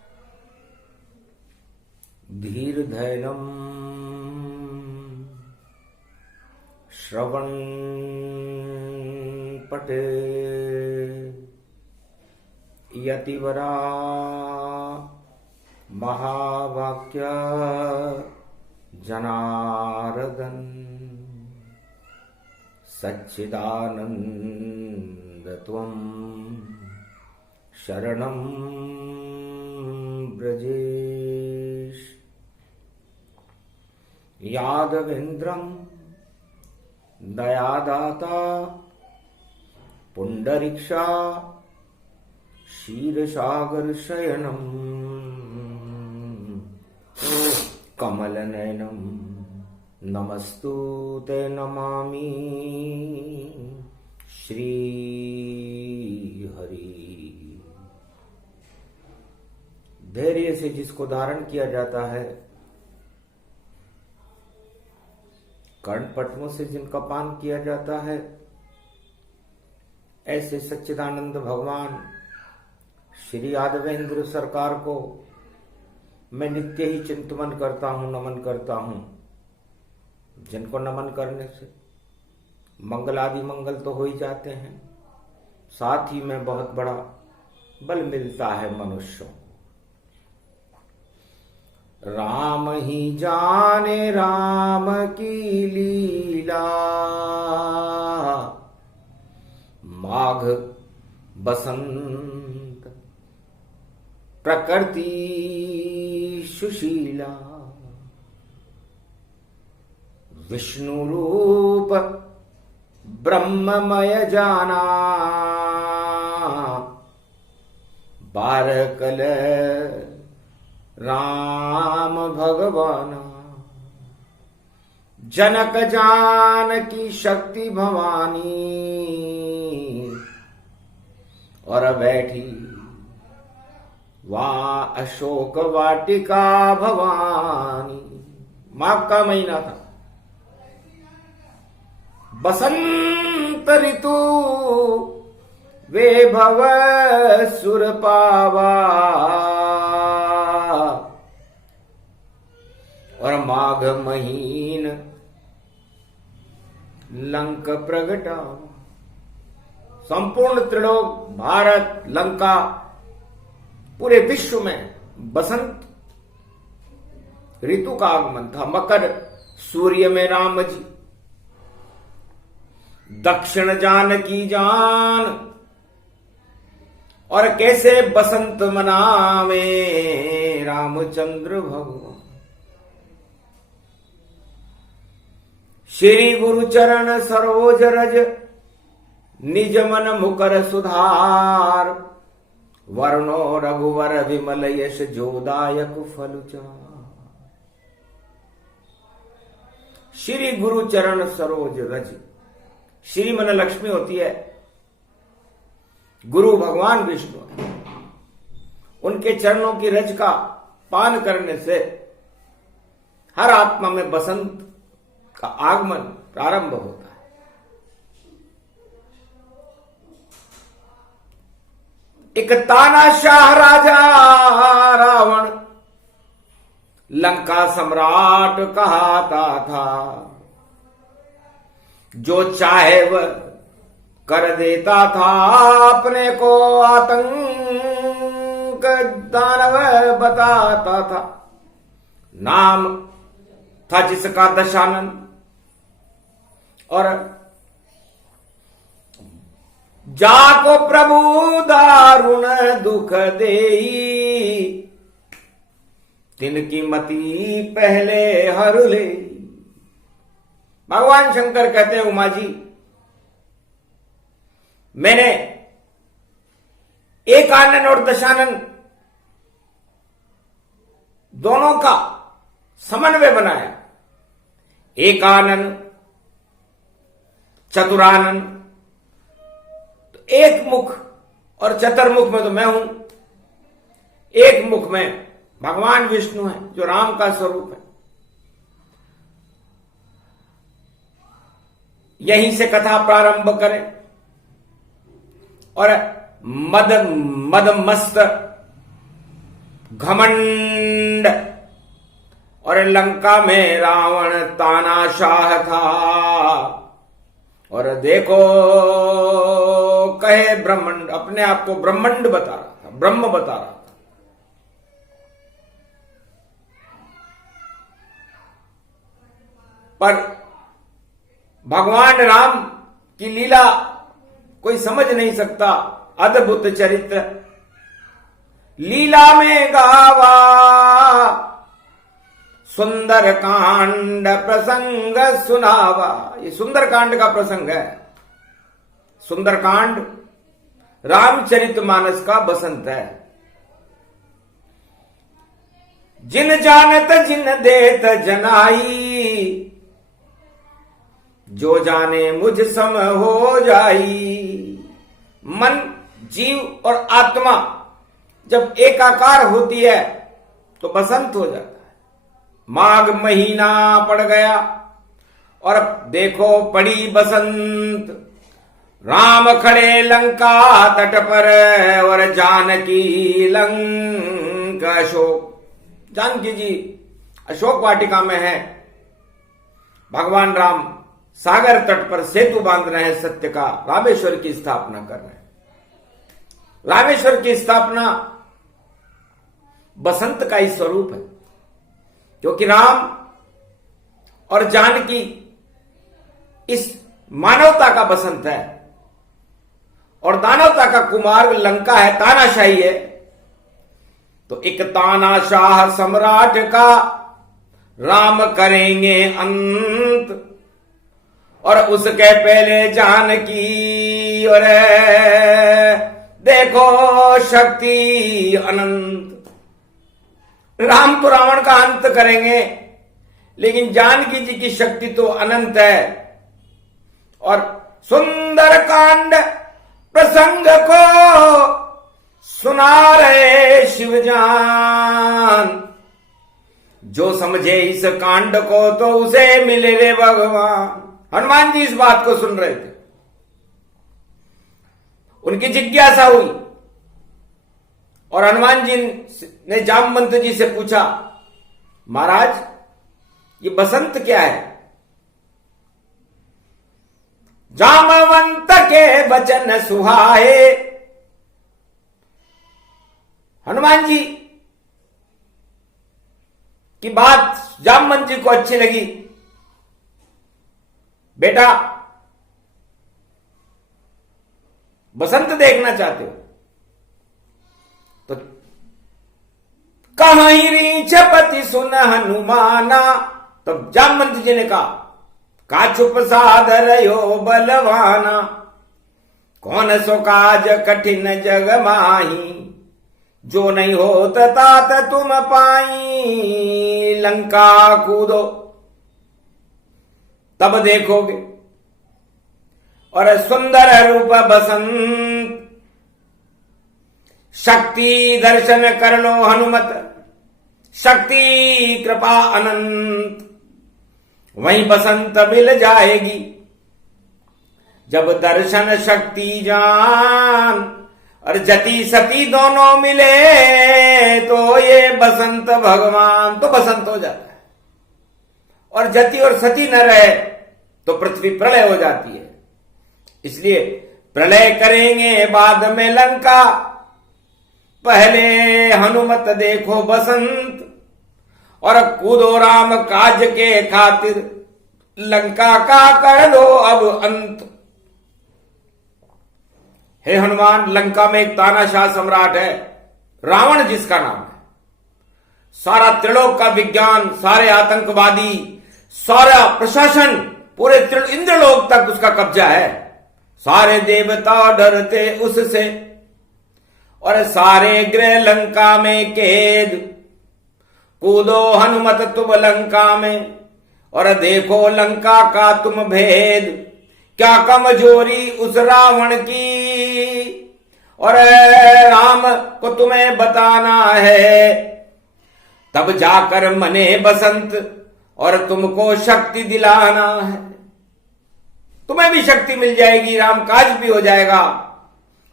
धीर धैर्यं श्रवण पटे यतिवरा महावाक्य जनार्दन सच्चिदानंद त्वं शरणं ब्रजेश। यादवेन्द्रं दयादाता पुंडरीक्षा क्षीरसागर शयनम् कमलनयनं नमस्तुते नमामि श्री हरि। धैर्य से जिसको धारण किया जाता है, कर्णपटुओं से जिनका पान किया जाता है, ऐसे सच्चिदानंद भगवान श्री यादवेंद्र सरकार को मैं नित्य ही चिंतन करता हूं, नमन करता हूं, जिनको नमन करने से मंगल आदि मंगल तो हो ही जाते हैं, साथ ही में बहुत बड़ा बल मिलता है मनुष्यों को। राम ही जाने राम की लीला, माघ बसंत प्रकृति सुशीला, विष्णु रूप ब्रह्ममय जाना, बारकल राम भगवाना, जनक जान की शक्ति भवानी, और बैठी वहां अशोक वाटिका भवानी। माघ का महीना था, बसंत ऋतु वे भव सुर पावा, और माघ महीन लंक प्रगटा। संपूर्ण त्रिलोक, भारत, लंका, पूरे विश्व में बसंत ऋतु का आगमन था। मकर सूर्य में राम जी, दक्षिण जान की जान, और कैसे बसंत मनावे रामचंद्र भगवान। श्री गुरु चरण सरोज रज, निज मन मुकर सुधार, वर्णो रघुवर विमल यश जोदायक फलचार। श्री गुरु चरण सरोज रज, श्री मन लक्ष्मी होती है, गुरु भगवान विष्णु है। उनके चरणों की रज का पान करने से हर आत्मा में बसंत का आगमन प्रारंभ होता है। एक तानाशाह राजा रावण लंका सम्राट कहता था, जो चाहे वह कर देता था, अपने को आतंक दानव बताता था। नाम था जिसका दशानन, और जाको प्रभु दारुण दुख देई, तिनकी मति पहले हर ले। भगवान शंकर कहते हैं, उमा जी, मैंने एक आनन और दशानन दोनों का समन्वय बनाया। एक आनन चतुरानन, तो एक मुख और चतुर्मुख में तो मैं हूं। एक मुख में भगवान विष्णु है, जो राम का स्वरूप है। यहीं से कथा प्रारंभ करें, और मद मस्त घमंड। और लंका में रावण तानाशाह था। और देखो कहे ब्रह्मंड, अपने आप को ब्रह्मंड बता रहा था, ब्रह्म बता रहा था। पर भगवान राम की लीला कोई समझ नहीं सकता। अद्भुत चरित्र लीला में गावा, सुंदर कांड प्रसंग सुनावा। ये सुंदर कांड का प्रसंग है। सुंदर कांड रामचरितमानस का बसंत है। जिन जानत जिन देत जनाई, जो जाने मुझ सम हो जाई। मन, जीव और आत्मा जब एकाकार होती है तो बसंत हो जाता है। माघ महीना पड़ गया और अब देखो पड़ी बसंत। राम खड़े लंका तट पर और जानकी लंका अशोक। जानकी जी अशोक वाटिका में है। भगवान राम सागर तट पर सेतु बांध रहे हैं, सत्य का। रामेश्वर की स्थापना कर रहे हैं। रामेश्वर की स्थापना बसंत का ही स्वरूप है, क्योंकि राम और जानकी इस मानवता का बसंत है और दानवता का कुमार लंका है, तानाशाही है। तो एक तानाशाह सम्राट का राम करेंगे अंत, और उसके पहले जानकी और देखो शक्ति अनंत। राम तो रावण का अंत करेंगे, लेकिन जानकी जी की शक्ति तो अनंत है। और सुंदर कांड प्रसंग को सुना रहे शिवजान। जो समझे इस कांड को तो उसे मिले रे भगवान। हनुमान जी इस बात को सुन रहे थे। उनकी जिज्ञासा हुई और हनुमान जी ने जामवंत जी से पूछा, महाराज ये बसंत क्या है? जामवंत के वचन सुहाए। हनुमान जी की बात जामवंत जी को अच्छी लगी। बेटा बसंत देखना चाहते हो तो कहीं रीछ पति सुन हनुमाना। तब जामवंत जी ने कहा, का छुप साधर यो बलवाना। कौन सो काज कठिन जग माही, जो नहीं होत तात तुम पाई। लंका कूदो तब देखोगे। और सुंदर रूप बसंत, शक्ति दर्शन कर लो हनुमत। शक्ति कृपा अनंत, वहीं बसंत मिल जाएगी। जब दर्शन शक्ति जान और जति सती दोनों मिले तो ये बसंत भगवान। तो बसंत हो जाता है। और जति और सती न रहे तो पृथ्वी प्रलय हो जाती है। इसलिए प्रलय करेंगे बाद में लंका, पहले हनुमत देखो बसंत। और कूदो राम काज के खातिर, लंका का कर दो अब अंत। हे हनुमान, लंका में एक तानाशाह सम्राट है, रावण जिसका नाम है। सारा त्रिलोक का विज्ञान, सारे आतंकवादी, सारा प्रशासन, पूरे इंद्रलोक तक उसका कब्जा है। सारे देवता डरते उससे और सारे ग्रह लंका में कैद। कूदो हनुमत तुम लंका में और देखो लंका का तुम भेद। क्या कमजोरी उस रावण की और राम को तुम्हें बताना है। तब जाकर मने बसंत और तुमको शक्ति दिलाना है। तुम्हें भी शक्ति मिल जाएगी, राम काज भी हो जाएगा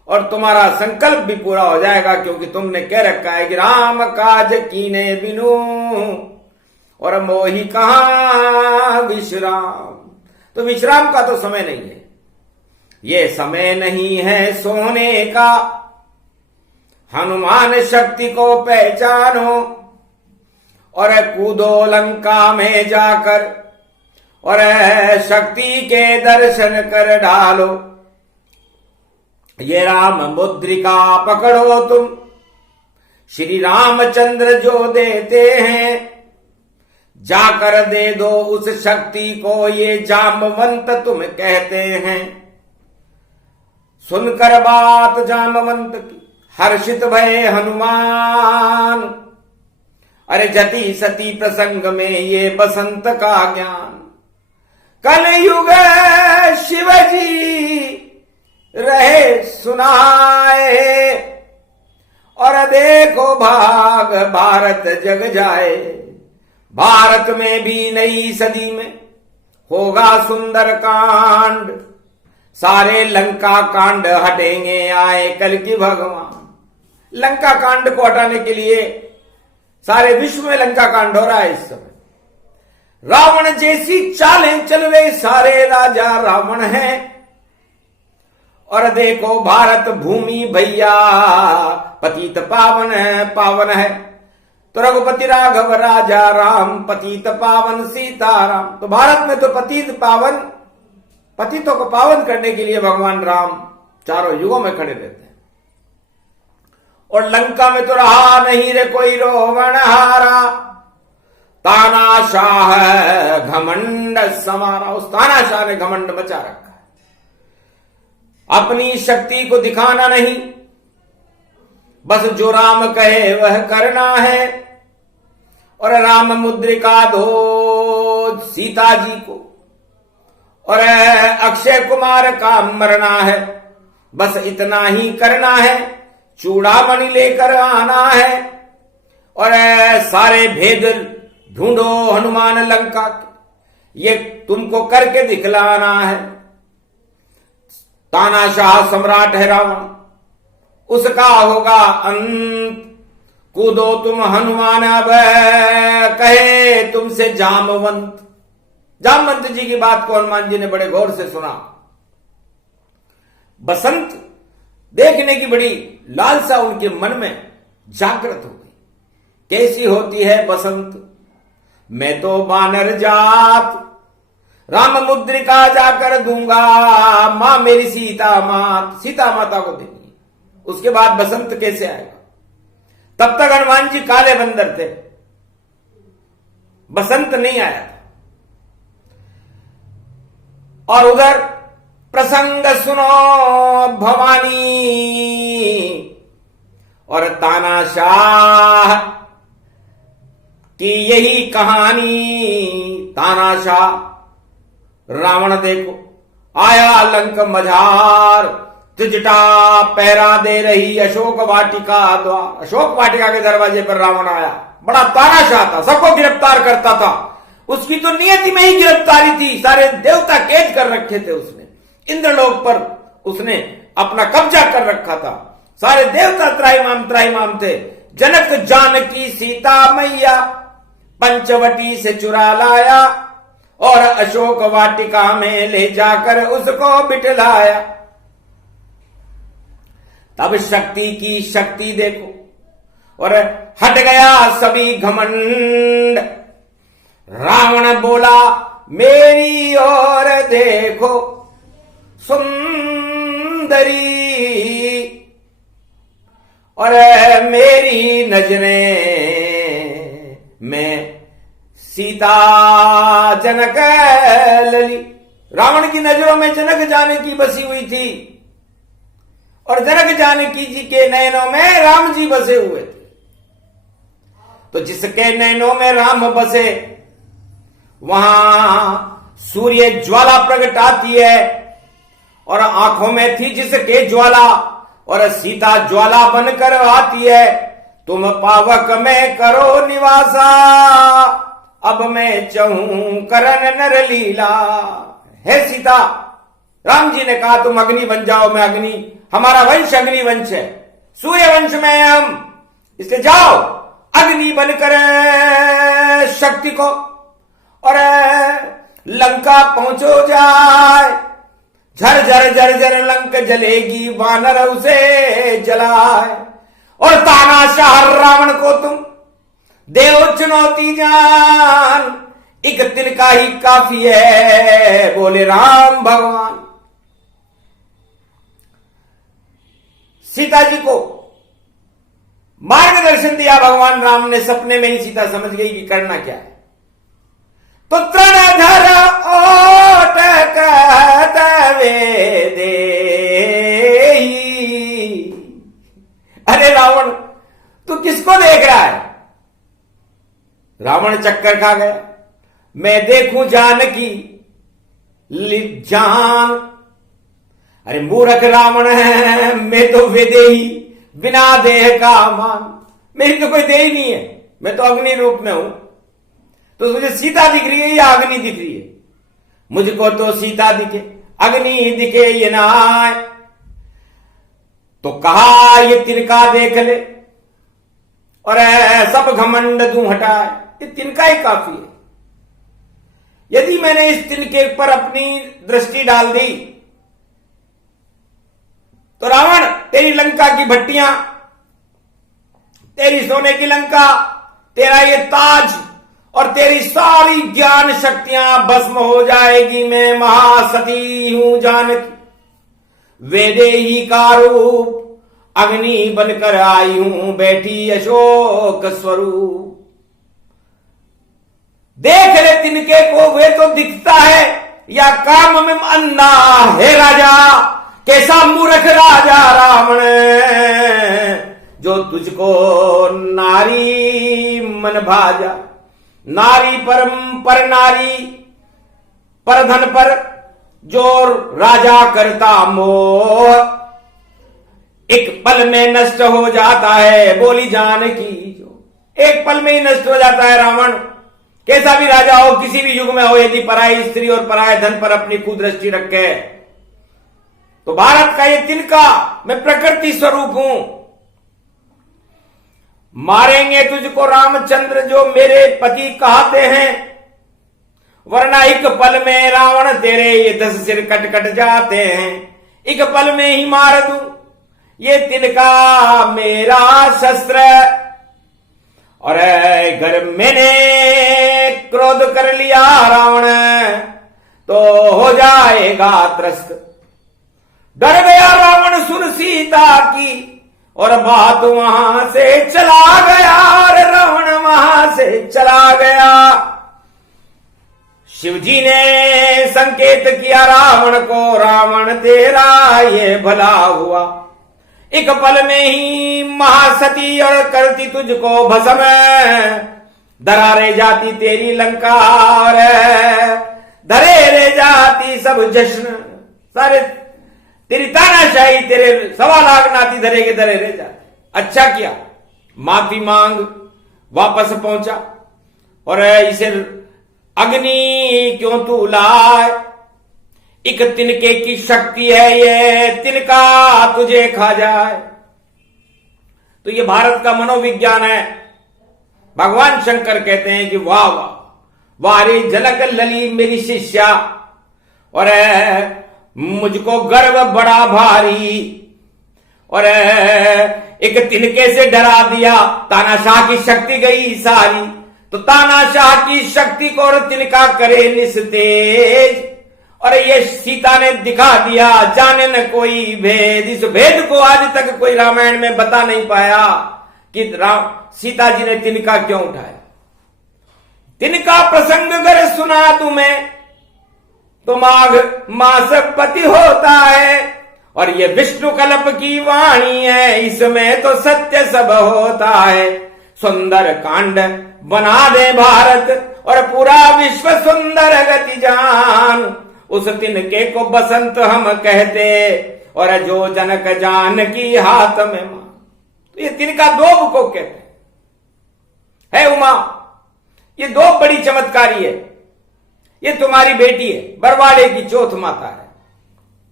और तुम्हारा संकल्प भी पूरा हो जाएगा, क्योंकि तुमने कह रखा है कि राम काज कीने बिनु और मोहि कहां विश्राम। तो विश्राम का तो समय नहीं है, ये समय नहीं है सोने का, हनुमान शक्ति को पहचानो और कूदो लंका में जाकर और शक्ति के दर्शन कर डालो। ये राम मुद्रिका पकड़ो तुम, श्री रामचंद्र जो देते हैं, जाकर दे दो उस शक्ति को, ये जामवंत तुम कहते हैं। सुनकर बात जामवंत की हर्षित भये हनुमान, अरे जति सती प्रसंग में ये बसंत का ज्ञान। कलयुग शिवजी रहे सुनाए और देखो भाग भारत जग जाए। भारत में भी नई सदी में होगा सुंदर कांड, सारे लंका कांड हटेंगे आए कल की भगवान। लंका कांड को हटाने के लिए सारे विश्व में लंका कांड हो रहा है इस समय। रावण जैसी चालें चल रहे सारे राजा रावण हैं, और देखो भारत भूमि भैया पतित पावन पावन है। तो रघुपति राघव राजा राम पतित पावन सीताराम। तो भारत में तो पतित पावन, पतितों को पावन करने के लिए भगवान राम चारों युगों में खड़े रहते हैं। और लंका में तो रहा नहीं रे कोई रोवण हारा, तानाशाह घमंड समारा। उस तानाशाह ने घमंड मचा रखा है, अपनी शक्ति को दिखाना नहीं, बस जो राम कहे वह करना है। और राम मुद्रिका दो सीता जी को, और अक्षय कुमार का मरना है, बस इतना ही करना है। चूड़ामणि लेकर आना है और सारे भेद ढूंढो हनुमान लंका के, ये तुमको करके दिखलाना है। तानाशाह सम्राट है रावण, उसका होगा अंत। कूदो तुम हनुमान अब कहे तुमसे जामवंत। जामवंत जी की बात को हनुमान जी ने बड़े गौर से सुना। बसंत देखने की बड़ी लालसा उनके मन में जागृत हो गई। कैसी होती है बसंत? मैं तो बानर जात, राम मुद्रिका जाकर दूंगा, मां मेरी सीता माता को देंगी। उसके बाद बसंत कैसे आएगा? तब तक हनुमान जी काले बंदर थे, बसंत नहीं आया था। और उधर प्रसंग सुनो भवानी और तानाशाह की यही कहानी। तानाशाह रावण देखो आया लंक मझार, त्रिजटा पहरा दे रही अशोक वाटिका द्वार। अशोक वाटिका के दरवाजे पर रावण आया, बड़ा तानाशाह था, सबको गिरफ्तार करता था। उसकी तो नियति में ही गिरफ्तारी थी, सारे देवता कैद कर रखे थे उसने, इंद्रलोक पर उसने अपना कब्जा कर रखा था। सारे देवता त्राहिमाम थे। जनक जानकी सीता मैया पंचवटी से चुरा लाया और अशोक वाटिका में ले जाकर उसको बिठलाया। तब शक्ति की शक्ति देखो और हट गया सभी घमंड। रावण बोला मेरी ओर देखो सुंदरी, और मेरी नजरें में सीता जनक लली। रावण की नजरों में जनक जानकी बसी हुई थी और जनक जानकी जी के नयनों में राम जी बसे हुए थे। तो जिसके नयनों में राम बसे वहां सूर्य ज्वाला प्रकट आती है, और आंखों में थी जिसके ज्वाला, और सीता ज्वाला बनकर आती है। तुम पावक में करो निवासा, अब मैं चहूं करन नर लीला। हे सीता, राम जी ने कहा तुम अग्नि बन जाओ, मैं अग्नि, हमारा वंश अग्नि वंश है, सूर्य वंश में है हम, इसलिए जाओ अग्नि बनकर शक्ति को और लंका पहुंचो जाए। झर झर झर झर लंक जलेगी, वानर उसे जलाए। और तानाशाह रावण को तुम देव चुनौती जान, एक तिनका ही काफी है, बोले राम भगवान। सीता जी को मार्गदर्शन दिया भगवान राम ने, सपने में ही सीता समझ गई कि करना क्या है। तो तृणधर ओट दे, अरे रावण तू किसको देख रहा है? रावण चक्कर खा गया। मैं देखूं जानकी जान, अरे मूर्ख रावण है, मैं तो विदेही बिना देह का मान, मेरी तो कोई देह ही नहीं है, मैं तो अग्नि रूप में हूं। तो मुझे सीता दिख रही है या अग्नि दिख रही है? मुझको तो सीता दिखे, अग्नि दिखे ये ना आए। तो कहा ये तिनका देख ले और सब घमंड तू हटाए, ये तिनका ही काफी है। यदि मैंने इस तिनके पर अपनी दृष्टि डाल दी तो रावण तेरी लंका की भट्टियां, तेरी सोने की लंका, तेरा ये ताज और तेरी सारी ज्ञान शक्तियां भस्म हो जाएगी। मैं महासती हूं जानकी, वेदेही का रूप अग्नि बनकर आई हूं, बैठी अशोक स्वरूप। देख ले तिनके को, वे तो दिखता है या काम में अंधा है राजा। कैसा मूर्ख राजा रावण, जो तुझको नारी मन भाजा। नारी पर नारी पर धन पर जो राजा करता मोह, एक पल में नष्ट हो जाता है, बोली जानकी जो एक पल में ही नष्ट हो जाता है रावण। कैसा भी राजा हो, किसी भी युग में हो, यदि पराई स्त्री और पराये धन पर अपनी कुदृष्टि रखे तो भारत का ये तिनका, मैं प्रकृति स्वरूप हूं। मारेंगे तुझको रामचंद्र जो मेरे पति कहते हैं, वरना एक पल में रावण तेरे ये 10 सिर कट कट जाते हैं। एक पल में ही मार दूं ये तिनका मेरा शस्त्र, और अगर मैंने क्रोध कर लिया रावण तो हो जाएगा त्रस्त। डर गया रावण सुन सीता की और बात वहां से चला गया, रावण वहां से चला गया। शिवजी ने संकेत किया रावण को, रावण तेरा ये भला हुआ। एक पल में ही महासती और करती तुझको भस्म, दरारे जाती तेरी लंका और धरे रे जाती सब जश्न। सारे तेरी तानाशाही, तेरे 1.25 लाख नाती धरे के धरे रह जाते। अच्छा किया, माफी मांग वापस पहुंचा और इसे अग्नि क्यों तू लाए? एक तिनके की शक्ति है ये, तिनका तुझे खा जाए। तो ये भारत का मनोविज्ञान है। भगवान शंकर कहते हैं कि वाह वाह वाह रे झलक लली मेरी शिष्या, और मुझको गर्व बड़ा भारी, और एक तिनके से डरा दिया, तानाशाह की शक्ति गई सारी। तो तानाशाह की शक्ति को और तिनका करे निस्तेज, और ये सीता ने दिखा दिया जाने न कोई भेद। इस भेद को आज तक कोई रामायण में बता नहीं पाया कि सीता जी ने तिनका क्यों उठाया। तिनका प्रसंग अगर सुना तुम्हें तो माघ मास पति होता है, और ये विष्णु कल्प की वाणी है, इसमें तो सत्य सब होता है। सुंदर कांड बना दे भारत और पूरा विश्व सुंदर गति जान। उस तिनके को बसंत हम कहते, और जो जनक जान की हाथ में मां। तो ये तिनका दोब को कहते है उमा, ये दोब बड़ी चमत्कारी है। ये तुम्हारी बेटी है, बरवाड़े की चौथ माता है।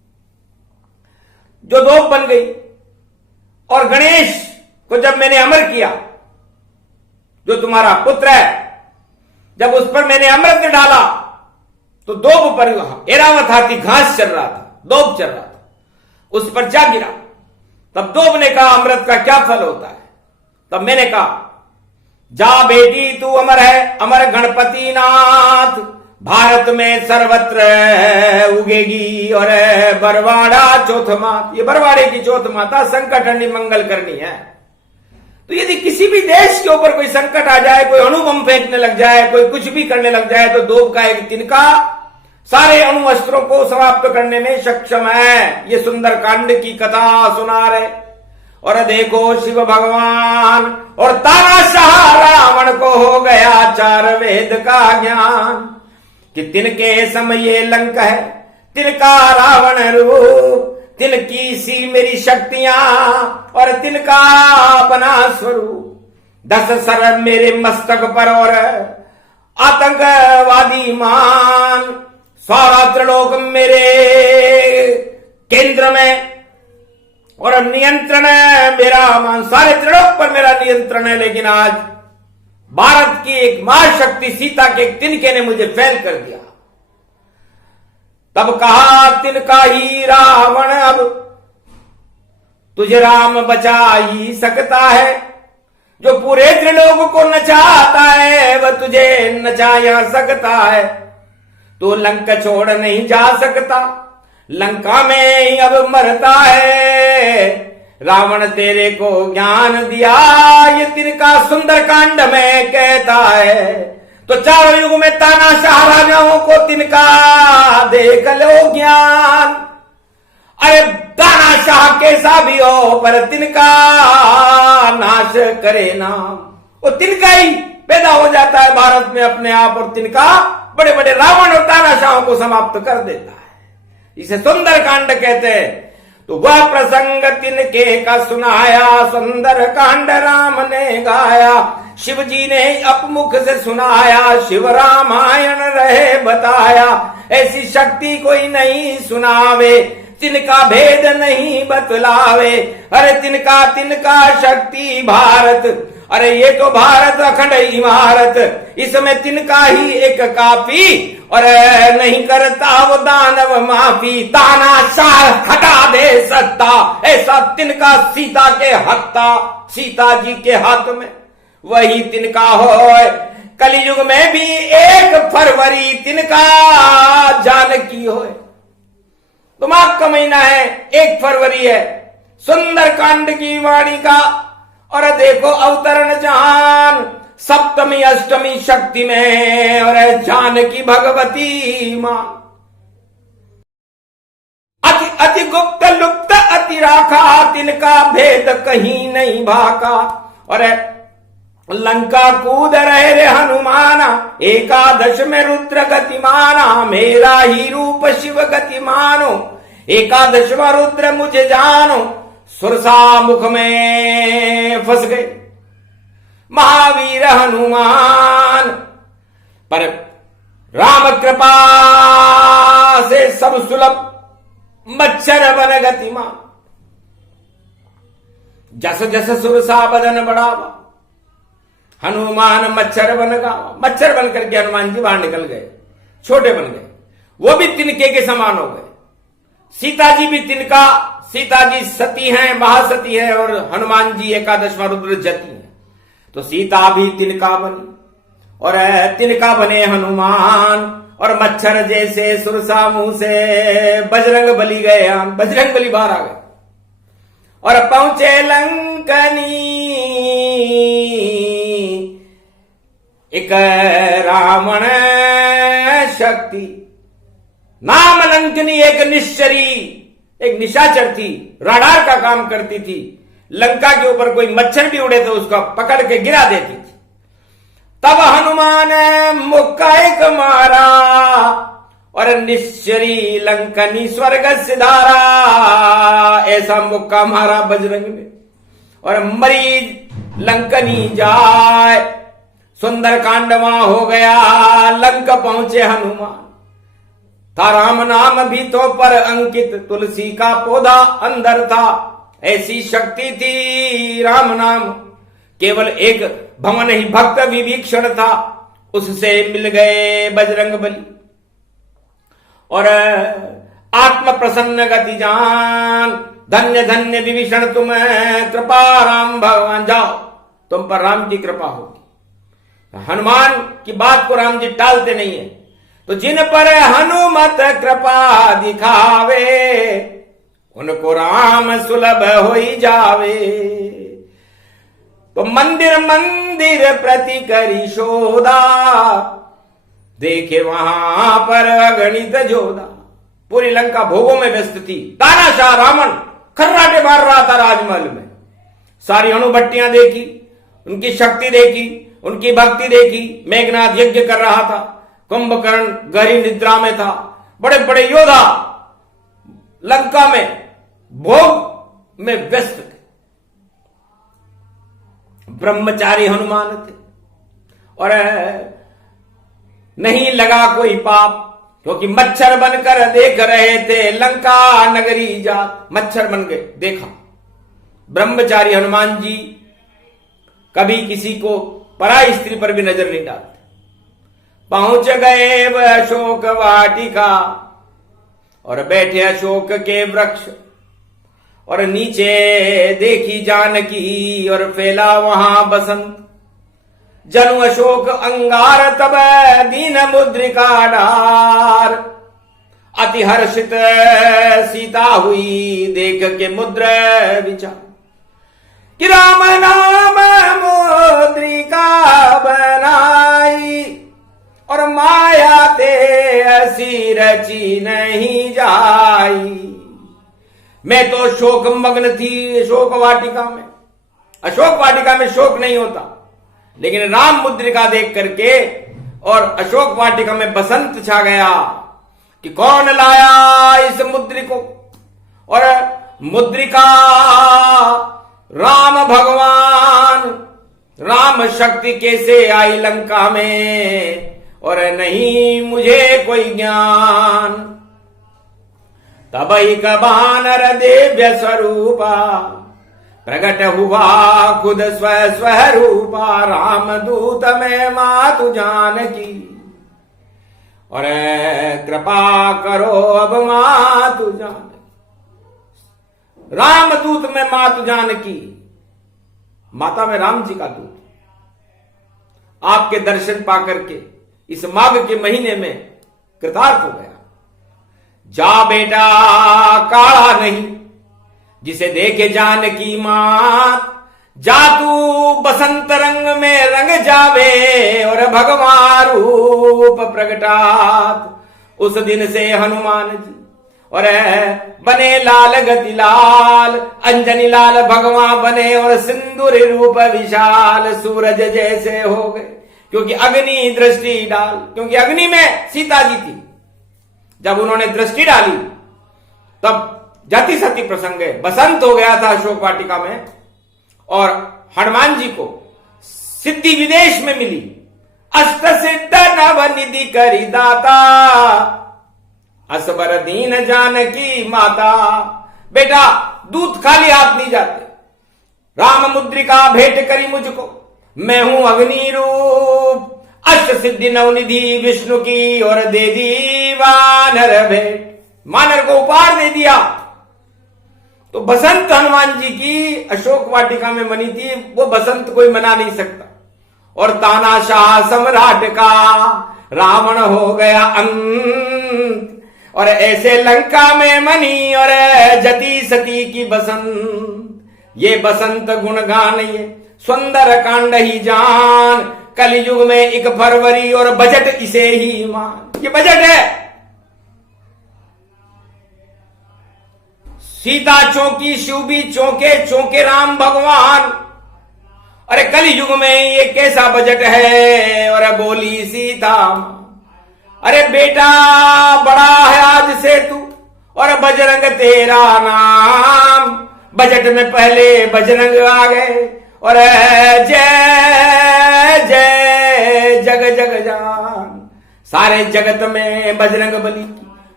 जो दोब बन गई। और गणेश को जब मैंने अमर किया, जो तुम्हारा पुत्र है, जब उस पर मैंने अमृत डाला तो दोब पर एरावत हाथी घास चल रहा था, दोब चल रहा था, उस पर जा गिरा। तब दोब ने कहा अमृत का क्या फल होता है? तब मैंने कहा जा बेटी तू अमर है, अमर गणपति नाथ, भारत में सर्वत्र उगेगी और बरवाड़ा चौथ मात। ये बरवाड़े की चौथ माता संकट हरनी मंगल करनी है। तो यदि किसी भी देश के ऊपर कोई संकट आ जाए, कोई अणु बम फेंकने लग जाए, कोई कुछ भी करने लग जाए, तो दोब का एक तिनका सारे अणु अस्त्रों को समाप्त करने में सक्षम है। ये सुंदर कांड की कथा सुना रहे। और देखो शिव भगवान और तानाशाह रावण को हो गया चार वेद का ज्ञान, कि तिनके समय ये लंक है, तिनका रावण रूप, तिनकी सी मेरी शक्तियां और तिनका बना स्वरूप। 10 सर मेरे मस्तक पर और आतंकवादी मान, सारा त्रिलोक मेरे केंद्र में और नियंत्रण मेरा मान, सारे त्रिलोक पर मेरा नियंत्रण है। लेकिन आज भारत की एक महाशक्ति सीता के एक तिनके ने मुझे फेल कर दिया। तब कहा तिनका ही रावण, अब तुझे राम बचा ही सकता है, जो पूरे त्रिलोक को नचाता है वह तुझे नचा सकता है। तो लंका छोड़ नहीं जा सकता, लंका में ही अब मरता है। रावण तेरे को ज्ञान दिया, ये तिनका सुंदर कांड में कहता है। तो चारों युग में तानाशाह राजाओं को तिनका देख लो ज्ञान। अरे तानाशाह कैसा भी हो पर तिनका नाश करे नाम। वो तिनका ही पैदा हो जाता है भारत में अपने आप, और तिनका बड़े बड़े रावण और तानाशाहों को समाप्त कर देता है। इसे सुंदर कांड कहते हैं। तो वह प्रसंग तिनके का सुनाया, सुंदर कांड राम ने गाया। शिव जी ने अपमुख से सुनाया, शिव रामायण रहे बताया। ऐसी शक्ति कोई नहीं सुनावे, तिनका भेद नहीं बतलावे। अरे तिनका तिनका शक्ति भारत, अरे ये तो भारत अखंड इमारत, इसमें तिनका ही एक काफी, और नहीं करता वो दानव माफी। तानाशाह हटा दे सत्ता, ऐसा तिनका सीता के हत्ता, सीता जी के हाथ में वही तिनका हो। कलयुग में भी 1 फरवरी तिनका जानकी हो। तो माघ का महीना है, 1 फरवरी है, सुंदर कांड की वाणी का। और देखो अवतरण जहान, सप्तमी अष्टमी शक्ति में, और जानकी भगवती मां। अति अति गुप्त लुप्त अति राखा, तिनका भेद कहीं नहीं भाका। और लंका कूद रहे रे हनुमाना, 11 में रुद्र गतिमाना। मेरा ही रूप शिव गतिमानो, 11वां रुद्र मुझे जानो। सुरसा मुख में फंस गए महावीर हनुमान, पर राम कृपा से सब सुलभ मच्छर बन गतिमान। जस जस सुरसा बदन बढ़ावा, हनुमान मच्छर बन गया। मच्छर बन करके हनुमान जी बाहर निकल गए, छोटे बन गए, वो भी तिनके के समान हो गए। सीता जी भी तिनका, सीता जी सती हैं, महासती हैं, और हनुमान जी 11वां रुद्र जति हैं। तो सीता भी तिनका बनी और तिनका बने हनुमान, और मच्छर जैसे सुरसा मुंह से बजरंग बली गए। बजरंग बली बाहर आ गए और पहुंचे लंकनी, एक रावण शक्ति नाम लंकनी। एक निश्चरी, एक निशाचर थी, राडार का काम करती थी। लंका के ऊपर कोई मच्छर भी उड़े तो उसका पकड़ के गिरा देती थी। तब हनुमान मुक्का एक मारा, और निश्चरी लंकनी स्वर्ग सिधारा। ऐसा मुक्का मारा बजरंग ने, और मरी लंकनी जाए। सुंदर कांड वहां हो गया, लंका पहुंचे हनुमान। था राम नाम भी तो पर अंकित, तुलसी का पौधा अंदर था, ऐसी शक्ति थी राम नाम। केवल एक भवन ही भक्त विभीषण था, उससे मिल गए बजरंग बली। और आत्म प्रसन्न गति जान, धन्य धन्य विभीषण तुम कृपा राम भगवान। जाओ, तुम पर राम की कृपा होगी। हनुमान की बात को राम जी टालते नहीं है। तो जिन पर हनुमत कृपा दिखावे, उनको राम सुलभ हो ही जावे। तो मंदिर मंदिर प्रति करी शोधा, देखे वहां पर अगणित जोधा। पूरी लंका भोगों में व्यस्त थी। तानाशाह रावण खर्राटे मार रहा था राजमहल में। सारी अणुभट्टियां देखी, उनकी शक्ति देखी, उनकी भक्ति देखी। मेघनाथ यज्ञ कर रहा था, कुंभकर्ण गहरी निद्रा में था। बड़े बड़े योद्धा लंका में भोग में व्यस्त थे। ब्रह्मचारी हनुमान थे और नहीं लगा कोई पाप, क्योंकि मच्छर बनकर देख रहे थे लंका नगरी जात। मच्छर बन गए, देखा। ब्रह्मचारी हनुमान जी कभी किसी को पराई स्त्री पर भी नजर नहीं डालते। पहुंच गए वह अशोक वाटिका और बैठे अशोक के वृक्ष, और नीचे देखी जानकी और फैला वहां बसंत। जनु अशोक अंगार तब दीन मुद्रिका डार, अति हर्षित सीता हुई देख के मुद्र विचार। कि राम नाम मुद्रिका बनाई, और माया ते ऐसी रची नहीं जाई। मैं तो शोक मग्न थी अशोक वाटिका में। अशोक वाटिका में शोक नहीं होता, लेकिन राम मुद्रिका देख करके और अशोक वाटिका में बसंत छा गया। कि कौन लाया इस मुद्रिको, और मुद्रिका राम भगवान। राम शक्ति कैसे आई लंका में, और नहीं मुझे कोई ज्ञान। तब एक बानर दिव्य स्वरूपा, प्रगट हुआ खुद स्वरूपा। राम दूत में मातु जानकी, और कृपा करो अब मातु जानकी। राम दूत में मातु जानकी, माता में राम जी का दूत। आपके दर्शन पाकर के इस माघ के महीने में कृतार्थ हो गया। जा बेटा काढ़ा नहीं, जिसे देखे जानकी मात। जा तू बसंत रंग में रंग जावे, और भगवान रूप प्रगटात। उस दिन से हनुमान जी और बने लाल गति लाल, अंजनी लाल भगवान बने, और सिंदूर रूप विशाल सूरज जैसे हो गए। क्योंकि अग्नि दृष्टि डाल, क्योंकि अग्नि में सीता जी थी। जब उन्होंने दृष्टि डाली तब जाति सती प्रसंग है। बसंत हो गया था अशोक वाटिका में, और हनुमान जी को सिद्धि विदेश में मिली। अष्ट सिद्ध नव निधि करी दाता, असबर दीन जानकी माता। बेटा दूत खाली हाथ नहीं जाते। राम मुद्रिका भेंट करी मुझको, मैं हूं अग्नि रूप। अष्ट सिद्धि नवनिधि विष्णु की, और दे दी वानर भेंट। वानर को उपहार दे दिया। तो बसंत हनुमान जी की अशोक वाटिका में मनी थी, वो बसंत कोई मना नहीं सकता। और तानाशाह सम्राट का रावण हो गया अंत, और ऐसे लंका में मनी और जति सती की बसंत। ये बसंत गुणगान, ये सुंदर कांड ही जान। कलयुग में 1 फरवरी और बजट इसे ही मान। ये बजट है। सीता चौंकी, शिव भी चौंके, चौंके राम भगवान। अरे कलयुग में ये कैसा बजट है। और बोली सीता, अरे बेटा बड़ा है आज से तू, और बजरंग तेरा नाम। बजट में पहले बजरंग आ गए, और जय जय जग जग जान। सारे जगत में बजरंग बली की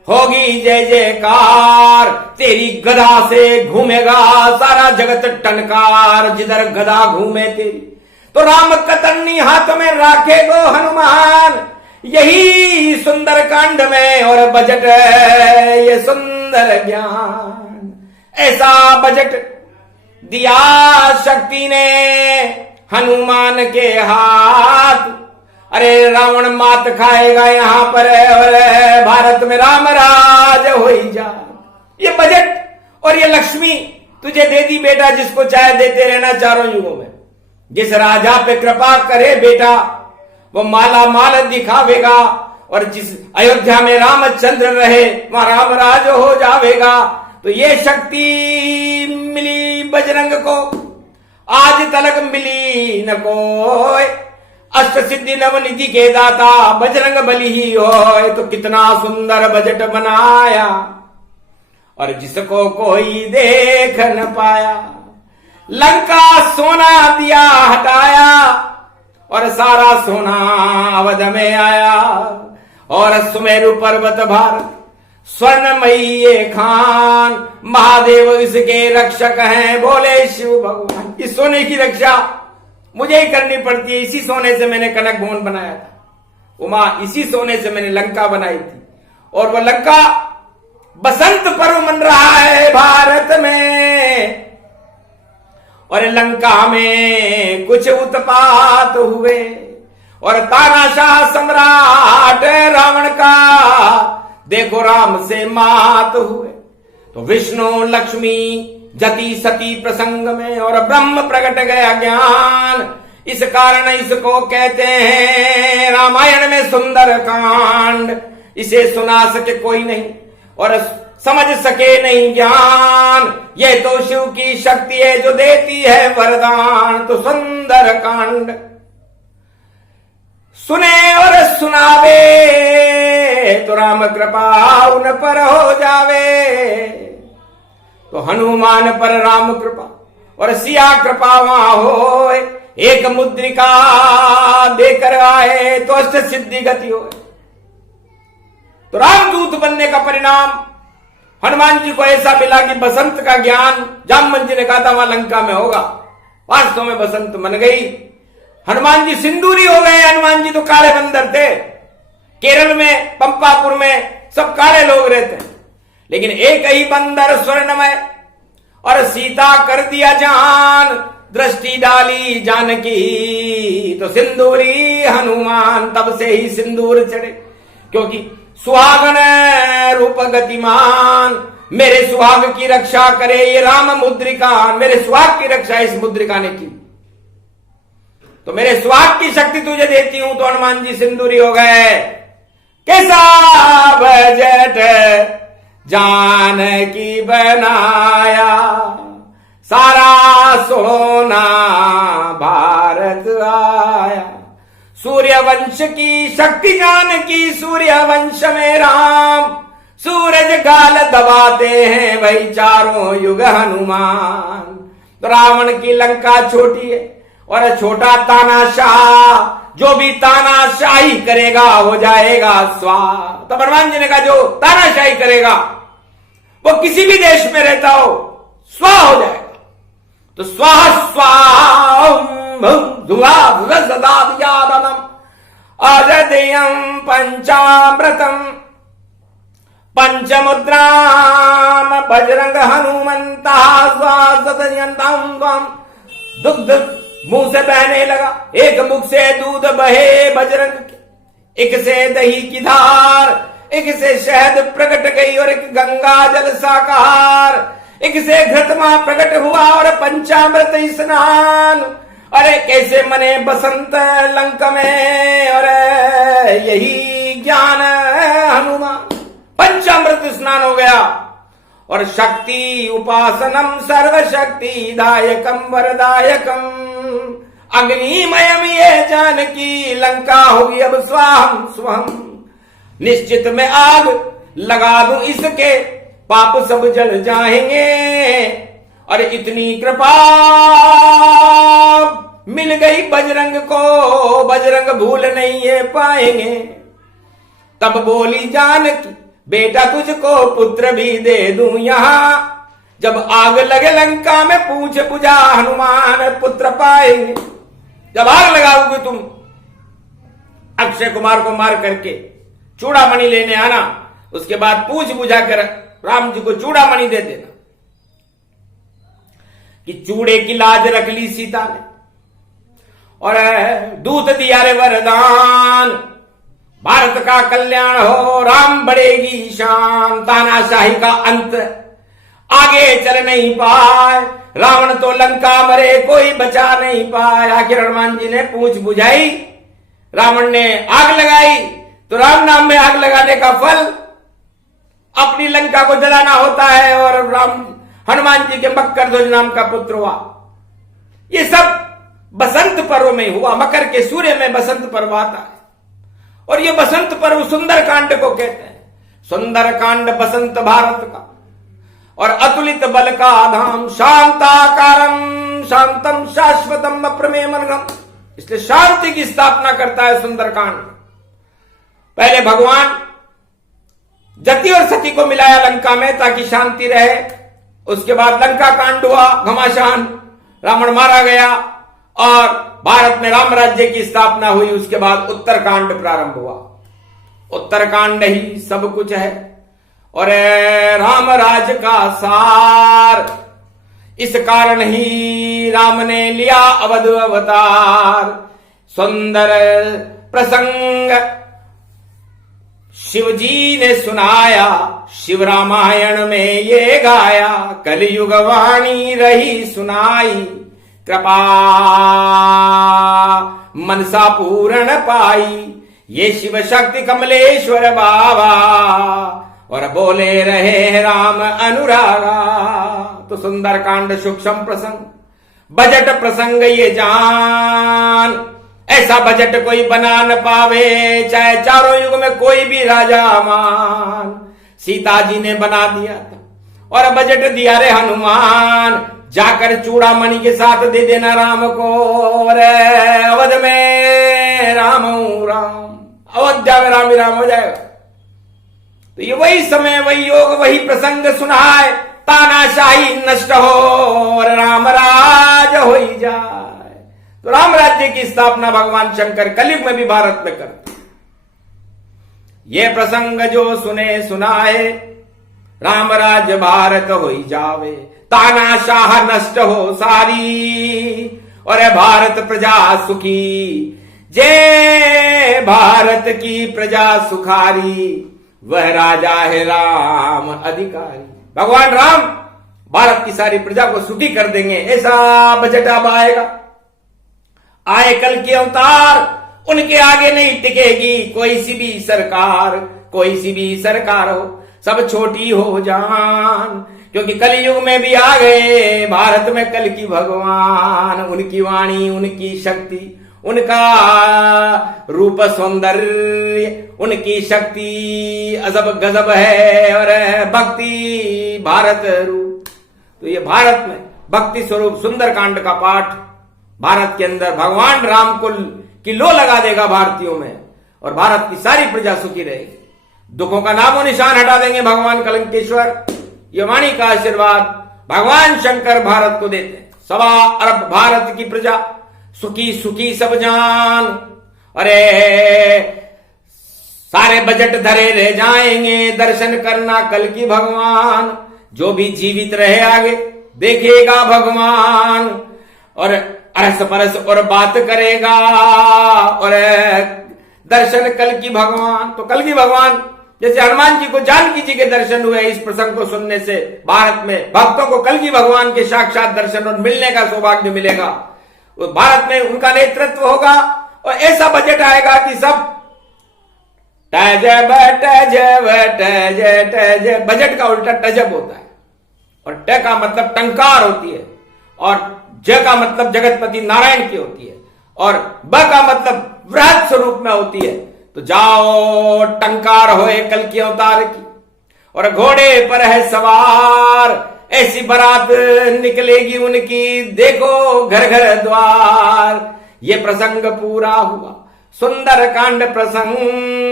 होगी जय जयकार, तेरी गदा से घूमेगा सारा जगत टनकार, जिधर गदा घूमे तेरी तो राम कतरनी हाथ में राखे गो हनुमान। यही सुंदर कांड में और बजट है ये सुंदर ज्ञान। ऐसा बजट दिया शक्ति ने हनुमान के हाथ, अरे रावण मात खाएगा यहां पर और भारत में राम राज हो ही जा। ये बजट और ये लक्ष्मी तुझे दे दी बेटा, जिसको चाहे देते रहना चारों युगों में। जिस राजा पे कृपा करे बेटा वो माला माल दिखावेगा, और जिस अयोध्या में रामचंद्र रहे वहां राम राज हो जावेगा। तो ये शक्ति मिली बजरंग को, आज तलक मिली न कोई। अष्ट सिद्धि नवनिधि के दाता बजरंग बली ही होय। तो कितना सुंदर बजट बनाया और जिसको कोई देख न पाया। लंका सोना दिया हटाया और सारा सोना अवध में आया। और सुमेरु पर्वत भारत स्वर्णमयी ये खान, महादेव इसके रक्षक हैं बोले शिव भगवान। इस सोने की रक्षा मुझे ही करनी पड़ती है। इसी सोने से मैंने कनक भवन बनाया था, उमा इसी सोने से मैंने लंका बनाई थी। और वह लंका बसंत पर्व मन रहा है भारत में। और लंका में कुछ उत्पात हुए और तानाशाह सम्राट रावण का देखो राम से मात हुए। तो विष्णु लक्ष्मी जति सती प्रसंग में और ब्रह्म प्रकट गया ज्ञान। इस कारण इसको कहते हैं रामायण में सुंदर कांड। इसे सुना सके कोई नहीं और समझ सके नहीं ज्ञान। यह तो शिव की शक्ति है जो देती है वरदान। तो सुंदर कांड सुने और सुनावे तो राम कृपा उन पर हो जावे। तो हनुमान पर राम कृपा और सिया कृपा वहां हो। एक मुद्रिका देकर आए तो अष्ट सिद्धि गति हो। तो रामदूत बनने का परिणाम हनुमान जी को ऐसा मिला कि बसंत का ज्ञान जामवंत जी ने कहा था वहां लंका में होगा, वास्तव में बसंत मन गई। हनुमान जी सिंदूरी हो गए। हनुमान जी तो काले बंदर थे। केरल में पंपापुर में सब काले लोग रहते हैं, लेकिन एक ही बंदर स्वर्णमय। और सीता कर दिया जान, दृष्टि डाली जानकी तो सिंदूरी हनुमान। तब से ही सिंदूर चढ़े, क्योंकि सुहागन रूप गतिमान। मेरे सुहाग की रक्षा करे ये राम मुद्रिका। मेरे सुहाग की रक्षा इस मुद्रिका ने की। तो मेरे सुहाग की शक्ति तुझे देती हूं। तो हनुमान जी सिंदूरी हो गए। कैसा बजट जानकी बनाया, सारा सोना भारत आया। सूर्य वंश की शक्ति जानकी, सूर्य वंश में राम। सूरज गाल दबाते हैं भाई चारों युग हनुमान। तो रावण की लंका छोटी है और छोटा तानाशाह। जो भी तानाशाही करेगा हो जाएगा स्वाहा। तो हनुमान जी ने कहा जो तानाशाही करेगा वो किसी भी देश में रहता हो स्वाहा हो जाएगा। तो स्वाहा स्वाहा अजदेयम पंचामृतम पंचमुद्राम बजरंग हनुमंता दुग्ध मुंह से बहने लगा। एक मुख से दूध बहे बजरंग के, एक से दही की धार, एक से शहद प्रकट गई और एक गंगा जल साकार, एक से घृतमा प्रकट हुआ और पंचामृत स्नान। अरे कैसे मने बसंत लंक में और यही ज्ञान हनुमान। पंचामृत स्नान हो गया और शक्ति उपासनम सर्वशक्ति दायकम वरदायकम। अग्निमयम ये जानकी लंका होगी अब स्वाहम स्वहम। निश्चित में आग लगा दूं इसके पाप सब जल जाएंगे। और इतनी कृपा मिल गई बजरंग को, बजरंग भूल नहीं ये पाएंगे। तब बोली जानकी बेटा तुझको पुत्र भी दे दूं यहां, जब आग लगे लंका में पूछ बुझा हनुमान पुत्र पाएंगे। जब आग लगाओगे तुम अक्षय कुमार को मार करके चूड़ामणि लेने आना, उसके बाद पूछ बुझा कर राम जी को चूड़ामणि दे देना। कि चूड़े की लाज रख ली सीता ने और दूत दिया रे वरदान, भारत का कल्याण हो राम बढ़ेगी शान, तानाशाही का अंत आगे चल नहीं पाए, रावण तो लंका मरे कोई बचा नहीं पाए। आखिर हनुमान जी ने पूछ बुझाई, रावण ने आग लगाई, तो राम नाम में आग लगाने का फल अपनी लंका को जलाना होता है। और राम हनुमान जी के मकर ध्वज नाम का पुत्र हुआ। ये सब बसंत पर्व में हुआ, मकर के सूर्य में बसंत पर्व आता है। और ये बसंत पर्व सुंदर कांड को कहते हैं। सुंदर कांड बसंत भारत का और अतुलित बल का धाम, शांताकारम शांतम शाश्वतम अप्रमेय मनगम, इसलिए शांति की स्थापना करता है सुंदरकांड। पहले भगवान जति और सती को मिलाया लंका में ताकि शांति रहे। उसके बाद लंका कांड हुआ, घमासान, रावण मारा गया और भारत में राम राज्य की स्थापना हुई। उसके बाद उत्तरकांड प्रारंभ हुआ। उत्तरकांड ही सब कुछ है और राम राज का सार, इस कारण ही राम ने लिया अवध अवतार। सुंदर प्रसंग शिव जी ने सुनाया, शिव रामायण में ये गाया, कलयुग वाणी रही सुनाई, कृपा मनसा पूर्ण पाई, ये शिव शक्ति कमलेश्वर बाबा, और बोले रहे राम अनुरागा। तो सुंदरकांड सूक्ष्म प्रसंग, बजट प्रसंग ये जान, ऐसा बजट कोई बना न पावे, चाहे चारों युग में कोई भी राजा मान। सीता जी ने बना दिया था और बजट दिया रे हनुमान, जाकर चूड़ामणि के साथ दे देना राम को, और अवध में राम राम, अयोध्या में राम ही राम हो जाएगा। तो ये वही समय, वही योग, वही प्रसंग सुनाए, तानाशाही नष्ट हो और राम राज हो ही जाए। तो राम राज्य की स्थापना भगवान शंकर कलयुग में भी भारत में करते। ये प्रसंग जो सुने सुनाए, राम राज्य भारत हो ही जावे, तानाशाह नष्ट हो सारी, और भारत प्रजा सुखी, जय भारत की प्रजा सुखारी, वह राजा है राम अधिकारी। भगवान राम भारत की सारी प्रजा को सुखी कर देंगे, ऐसा बजट अब आएगा। आए कल के अवतार, उनके आगे नहीं टिकेगी कोई सी भी सरकार, कोई सी भी सरकार हो, सब छोटी हो जान, क्योंकि कलयुग में भी आ गए भारत में कल की भगवान। उनकी वाणी, उनकी शक्ति, उनका रूप सौंदर्य, उनकी शक्ति अजब गजब है, और भक्ति भारत रूप। तो ये भारत में भक्ति स्वरूप सुंदरकांड का पाठ भारत के अंदर भगवान राम को की लो लगा देगा भारतीयों में, और भारत की सारी प्रजा सुखी रहेगी। दुखों का नामो निशान हटा देंगे भगवान कलंकेश्वर। ये वाणी का आशीर्वाद भगवान शंकर भारत को देते हैं। 1.25 अरब भारत की प्रजा सुखी सुखी सब जान, अरे सारे बजट धरे रह जाएंगे, दर्शन करना कल की भगवान। जो भी जीवित रहे आगे देखेगा भगवान, और अरस परस और बात करेगा, और दर्शन कल की भगवान। तो कल की भगवान जैसे हनुमान जी को जानकी जी के दर्शन हुए, इस प्रसंग को सुनने से भारत में भक्तों को कल की भगवान के साक्षात दर्शन और मिलने का सौभाग्य मिलेगा। भारत में उनका नेतृत्व होगा और ऐसा बजट आएगा कि सब बजट का उल्टा टजब होता है, और ट का मतलब टंकार होती है, और ज का मतलब जगतपति नारायण की होती है, और ब का मतलब वृहद स्वरूप में होती है। तो जाओ टंकार होए कल की अवतार की, और घोड़े पर है सवार, ऐसी बारात निकलेगी उनकी, देखो घर घर द्वार। ये प्रसंग पूरा हुआ, सुंदर कांड प्रसंग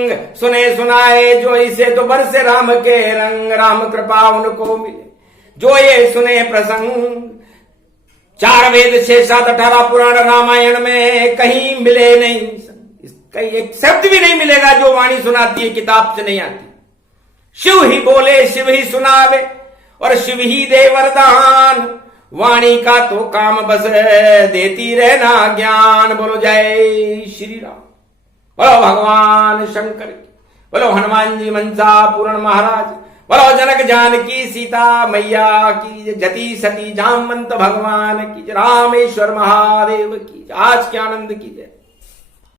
सुने सुनाए जो इसे तो बरसे राम के रंग, राम कृपा उनको मिले जो ये सुने प्रसंग। 4 वेद 6 7 18 पुराण रामायण में कहीं मिले नहीं, कहीं एक शब्द भी नहीं मिलेगा जो वाणी सुनाती है किताब से नहीं आती। शिव ही बोले शिव ही सुनावे और शिव ही दे वरदान, वाणी का तो काम बस देती रहना ज्ञान। बोलो जय श्री राम, बोलो भगवान शंकर की, बोलो हनुमान जी मनसा पूर्ण महाराज, बोलो जनक जानकी सीता मैया की, जति सती जामवंत भगवान की, रामेश्वर महादेव की। आज के आनंद की जय।